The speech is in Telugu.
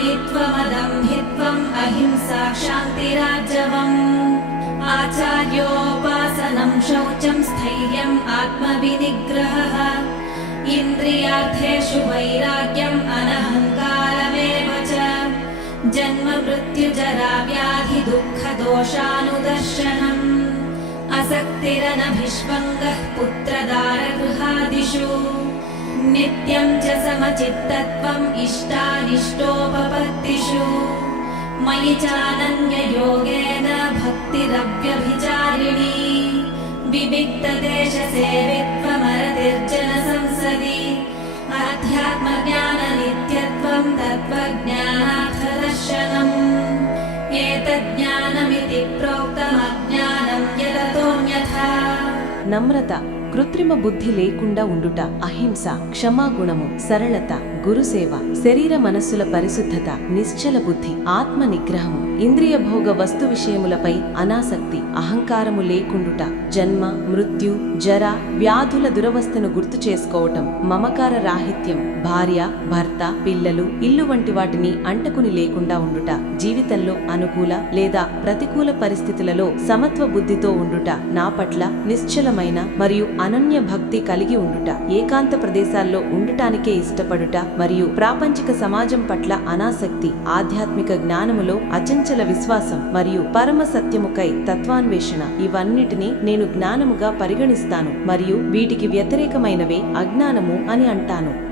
अमानित्वमदम्भित्वम् अहिंसा क्षान्तिरार्जवम् आचार्योपासनं शौचं स्थैर्यम् आत्मविनिग्रहः इन्द्रियार्थेषु वैराग्यम् अनहङ्कारमेव च जन्म मृत्युजरा व्याधि दुःखदोषानुदर्शनम् असक्तिरनभिष्वङ्गः पुत्रदारगृहादिषु नित्यं च समचित्तत्वम् इष्टानिष्टोपपत्तिषु मयि चानन्ययोगेन भक्तिरव्यभिचारिणी विविक्तदेशसेवित्वमरतिर्जनसंसदि अध्यात्मज्ञाननित्यत्वं तत्त्वज्ञानार्थदर्शनम् एतज्ज्ञानमिति प्रोक्तमज्ञानं यदतोऽन्यथा। నమ్రత, కృత్రిమ బుద్ధి లేకుండా ఉండుట, అహింస, క్షమాగుణము, సరళత, గురుసేవ, శరీర మనస్సుల పరిశుద్ధత, నిశ్చల బుద్ధి, ఆత్మ నిగ్రహము, ఇంద్రియ భోగ వస్తు విషయములపై అనాసక్తి, అహంకారము లేకుండుట, జన్మ మృత్యు జర వ్యాధుల దురవస్థను గుర్తు చేసుకోవటం, మమకార రాహిత్యం, భార్య భర్త పిల్లలు ఇల్లు వంటి వాటిని అంటకుని లేకుండా ఉండుట, జీవితంలో అనుకూల లేదా ప్రతికూల పరిస్థితులలో సమత్వ బుద్ధితో ఉండుట, నా పట్ల నిశ్చలమైన మరియు అనన్య భక్తి కలిగి ఉండుట, ఏకాంత ప్రదేశాల్లో ఉండటానికే ఇష్టపడుట మరియు ప్రాపంచిక సమాజం పట్ల అనాసక్తి, ఆధ్యాత్మిక జ్ఞానములో అచంచల విశ్వాసం మరియు పరమ సత్యముకై తత్వాన్వేషణ, ఇవన్నిటినీ నేను జ్ఞానముగా పరిగణిస్తాను మరియు వీటికి వ్యతిరేకమైనవే అజ్ఞానము అని అంటాను.